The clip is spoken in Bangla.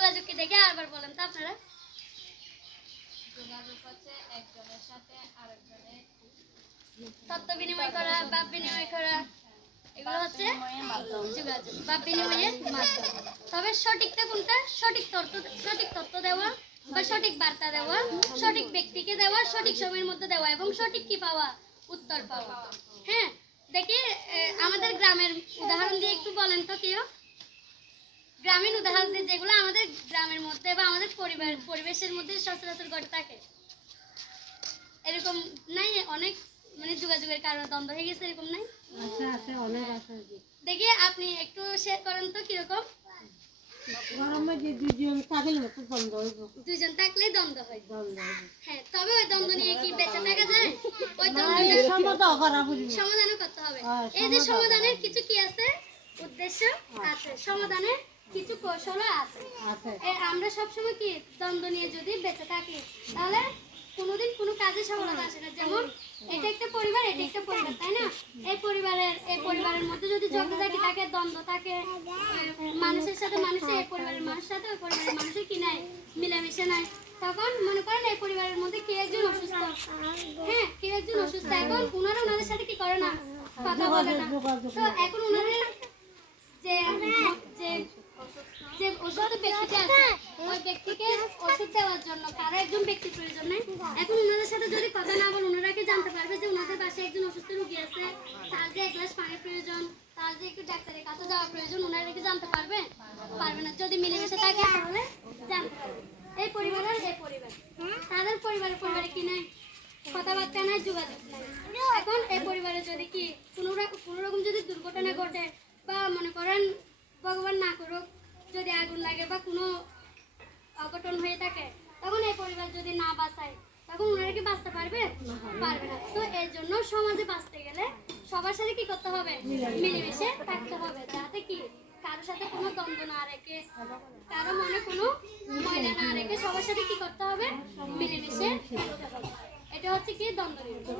যোগাযোগ কি দেখে আরবার বলেন তো আপনারা। যোগাযোগ হচ্ছে একজনের সাথে আরেকজনের তথ্য বিনিময় করা ভাব বিনিময় করা এগুলো হচ্ছে যোগাযোগ ভাব বিনিময়ের মাধ্যম। তবে সঠিকটা কোনটা? সঠিক তথ্য সঠিক তথ্য দেওয়া বা সঠিক বার্তা দেওয়া সঠিক ব্যক্তিকে দেওয়া সঠিক সময়ের মধ্যে দেওয়া এবং সঠিক কি পাওয়া? উত্তর পাওয়া। হ্যাঁ দেখি আমাদের গ্রামের উদাহরণ দিয়ে একটু বলেন তো কেউ। গ্রামীণ উদাহরণ দিয়ে যেগুলো আমাদের গ্রামের মধ্যে বা আমাদের পরিবার পরিবেশের মধ্যে সচরাচর ঘটে থাকে। এরকম নাই অনেক মানে যোগাযোগের কারণে দ্বন্দ্ব হয়ে গেছে এরকম নাই? দেখি আপনি একটু শেয়ার করেন তো কীরকম? দুজন থাকলে দ্বন্দ্ব হয়। হ্যাঁ তবে ওই দ্বন্দ্ব নিয়ে কি বেঁচে থাকা যায়? ওই দ্বন্দ্ব সমতা করা বুঝবি সমাধানও করতে হবে। এই যে সমাধানের কিছু কি আছে? উদ্দেশ্য আছে সমাধানের কিছু কৌশলও আছে। আমরা সবসময় কি দ্বন্দ্ব নিয়ে যদি বেঁচে থাকি তাহলে কোনোদিন কোনো কাজে সফলতা আসে না। যেমন এটা একটা পরিবার এটা একটা পরিবার তাই না? এই পরিবারের এই পরিবারের মধ্যে যদি ঝগড়াঝাটি থাকে দ্বন্দ্ব থাকে মানুষের সাথে মানুষের এই পরিবারের মানুষের সাথে ওই পরিবারের মানুষের কি নাই? মিলামিশে নাই। তখন মনে করেন এই পরিবারের মধ্যে কে একজন অসুস্থ। হ্যাঁ কে একজন অসুস্থ। এখন ওনারা ওনাদের সাথে কি করে না? কথা বলে না। তো এখন ওনাদের যে অসুস্থ ব্যক্তিটা আছে ওই ব্যক্তিকে ওষুধ দেওয়ার জন্য কারও একজন ব্যক্তির প্রয়োজন নেই এখন ওনাদের সাথে যদি কথা না বল ওনারা কি জানতে পারবে যে ওনাদের বাসায় একজন অসুস্থ রোগী আছে তার যে এক গ্লাস পানির প্রয়োজন তার যে একটু ডাক্তারের কাছে যাওয়া প্রয়োজন ওনারা কি জানতে পারবে পারবে না যদি মিলেমিশে থাকে তাহলে জানতে পারবে এই পরিবারের এই পরিবার তাদের পরিবারের পরিবারে কি নাই? কথাবার্তা নাই যোগাযোগ নাই এখন এই পরিবারে যদি কি কোনো রকম কোনো রকম যদি দুর্ঘটনা ঘটে বা মনে করেন ভগবান না করুক, যদি আগুন লাগে বা কোনো অঘটন হয়ে থাকে, তখন এই পরিবার যদি না বাঁচায়, তখন ওনারা কি বাঁচতে পারবে? পারবে না। তো এর জন্য সমাজে বাঁচতে গেলে সবার সাথে কি করতে হবে? মিলেমিশে থাকতে হবে, যাতে কি কারোর সাথে কোনো দ্বন্দ্ব না রেখে, কারও মনে কোনো ময়লা না রেখে সবার সাথে কি করতে হবে? মিলেমিশে এটা হচ্ছে কি দ্বন্দ্ব নির্মূল।